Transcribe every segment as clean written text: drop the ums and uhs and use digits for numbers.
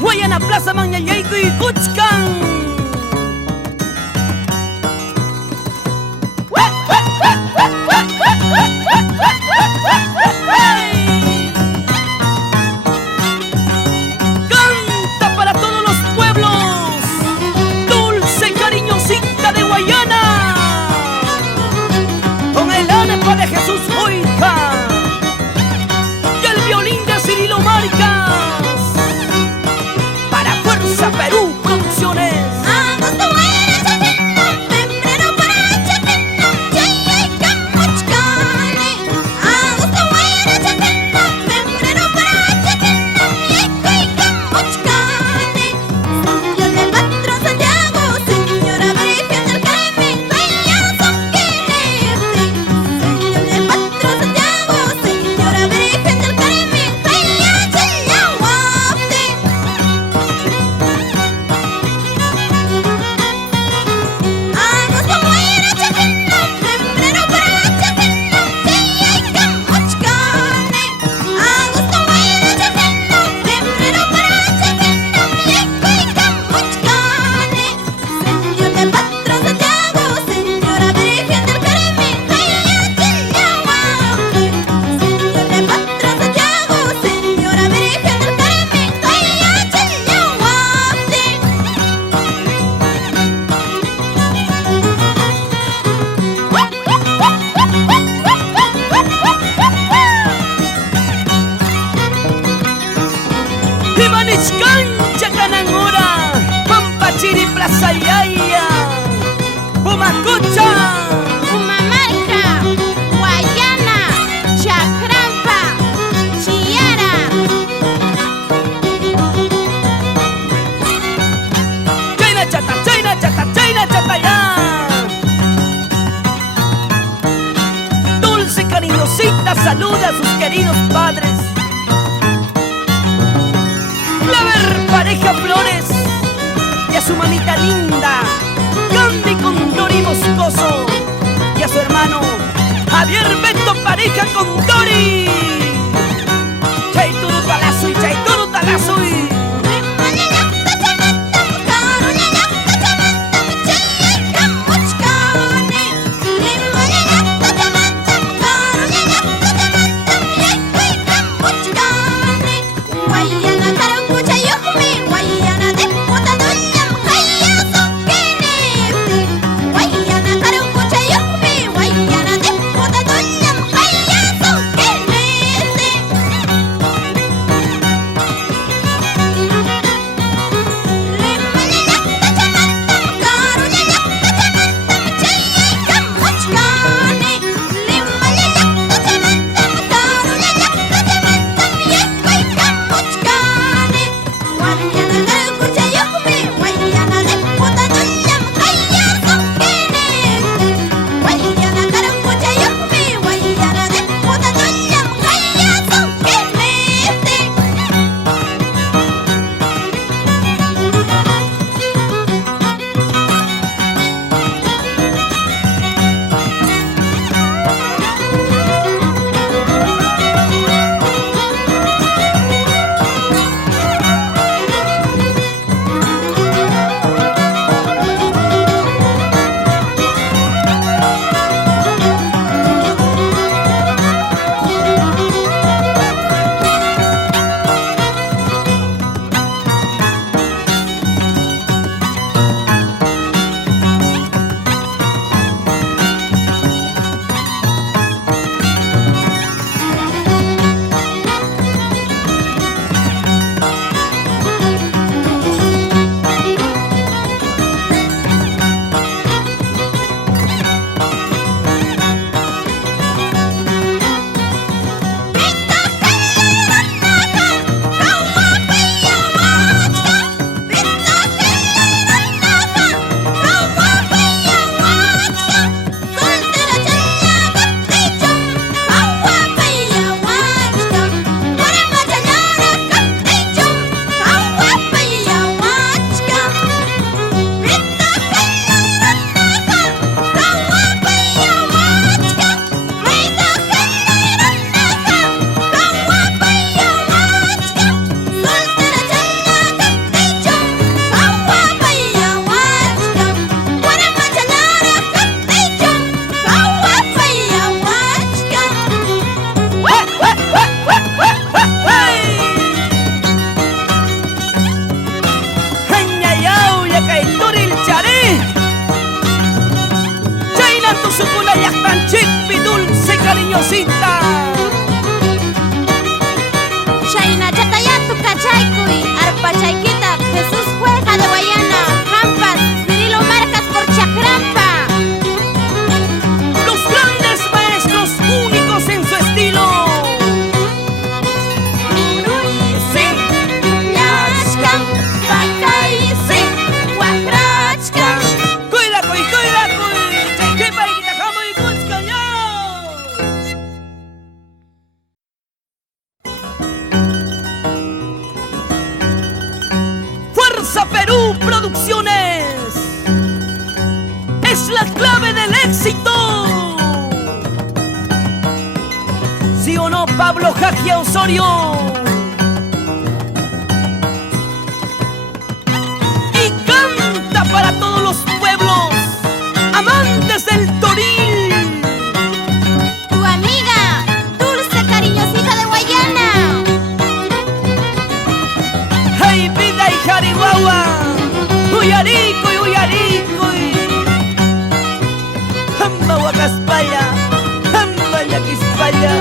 Guayana Plaza Mañayayco y Cuchcan. Canta para todos los pueblos, dulce cariñosita de Guayana, con el anepa de Jesús Oica y el violín de Cirilo Marcas, para Fuerza Perú Producciones. Ibanishkancha Canangura, Pampachiri Plaza Yaya, Pumacucha, Pumamarca, Guayana, Chacrampa, Chiara. Chayna Chata, Chayna Chata, Chayna Chata ya. Dulce cariñosita saluda a sus queridos padres. Pareja Flores y a su mamita linda Candy Condori Moscoso, y a su hermano Javier Beto Pareja Condori. Chaituru Talazo y Chaituru Talazo y cariñosita. Chayna chatayatu kachaykuy arpa chaykita Jesús Cueja de Guayana Hampas Cirilo Marcas por Chacrampa. Los grandes maestros únicos en su estilo. Muruysi, Llashkan, Pakaysi, Huacrachkan. Cuidacoy, cuidacoy, chayque pariquita jamoy cuchcaño. Fuerza Perú Producciones es la clave del éxito. ¿Sí o no, Pablo Jagia Osorio? Y canta para todos los pueblos amantes del Toril. Tu amiga, dulce cariñosita de Guayana. ¡Hey, vida y jarihuahua! ¡Uyarico y uyarico! ¡Hamba huacaspaya! ¡Hamba yaquispaya!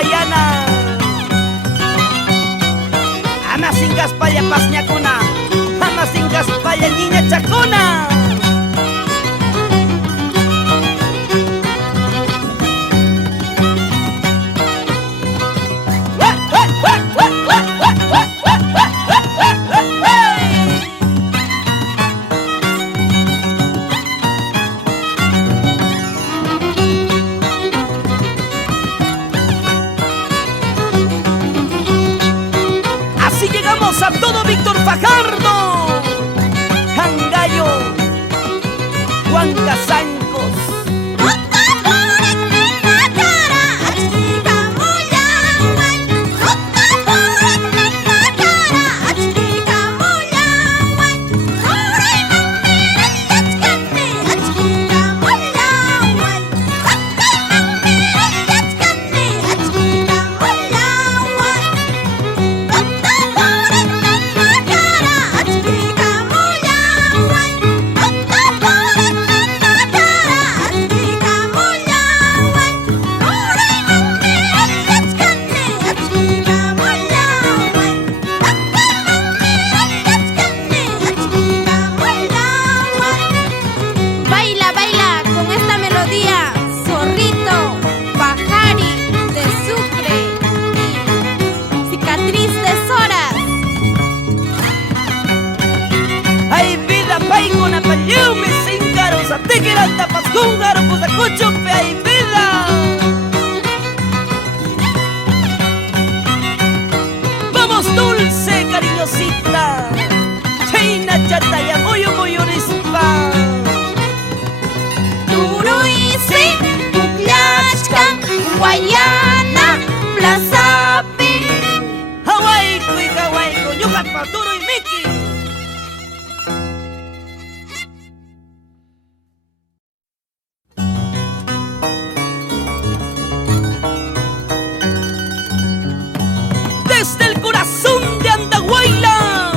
Guayana. Ama sin gaspalla pasñacuna, ama sin gaspalla niña chacona. A todo Víctor Fajardo, Jangayo, Juan Casancos. Vamos dulce, cariñosita, China Chataya, muy orispa. Turuisi, Pucllachcan, Guayana, Plaza Pi. Hawaiku y Hawaiku, Yucatán, Turo y Miki. Desde el corazón de Andahuaylas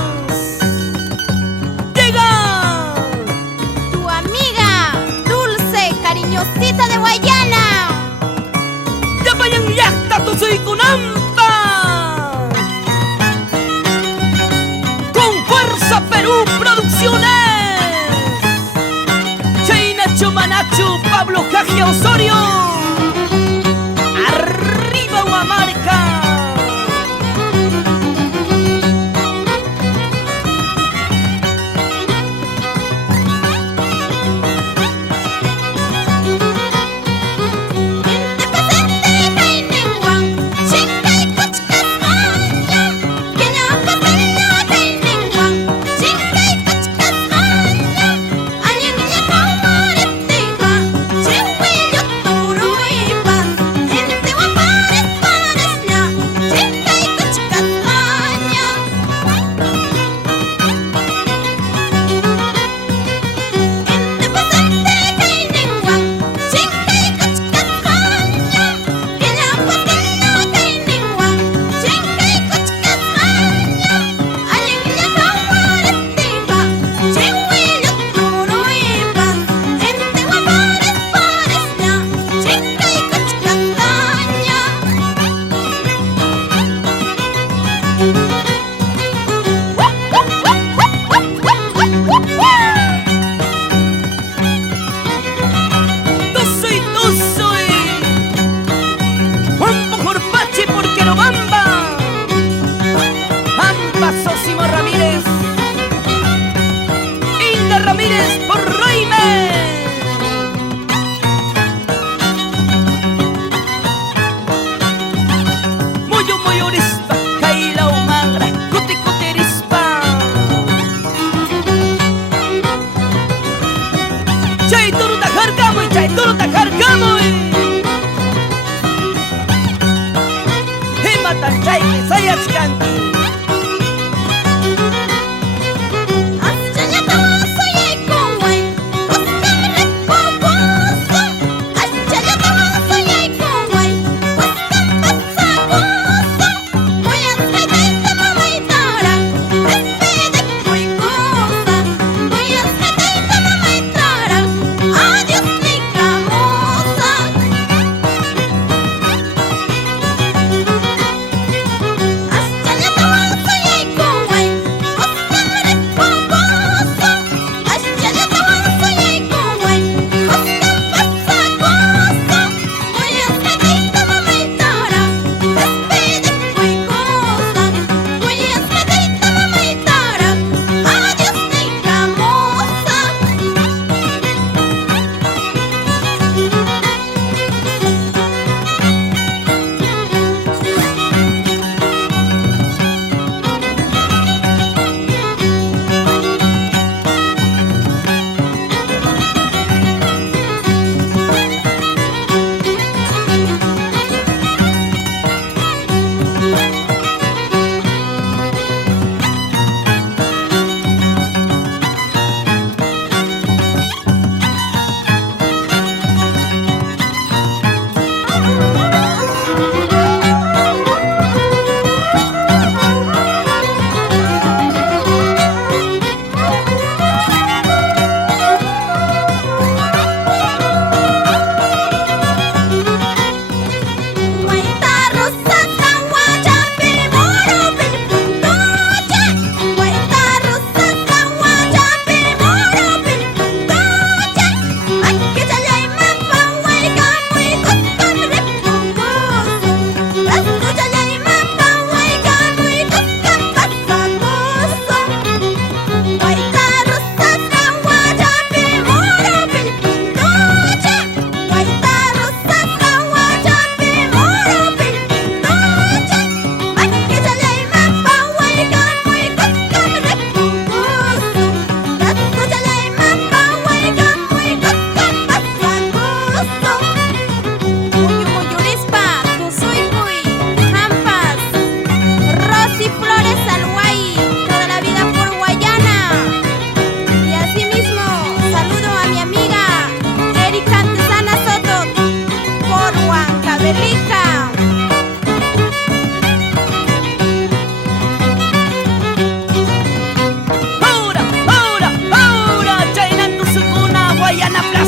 llega tu amiga dulce, cariñosita de Guayana. ya vayan yacta tu soy Cunampa. Con fuerza Perú Producciones. China Chumanachu, Pablo Cagia Osorio. Arriba Huamarca. Guayana Plaza.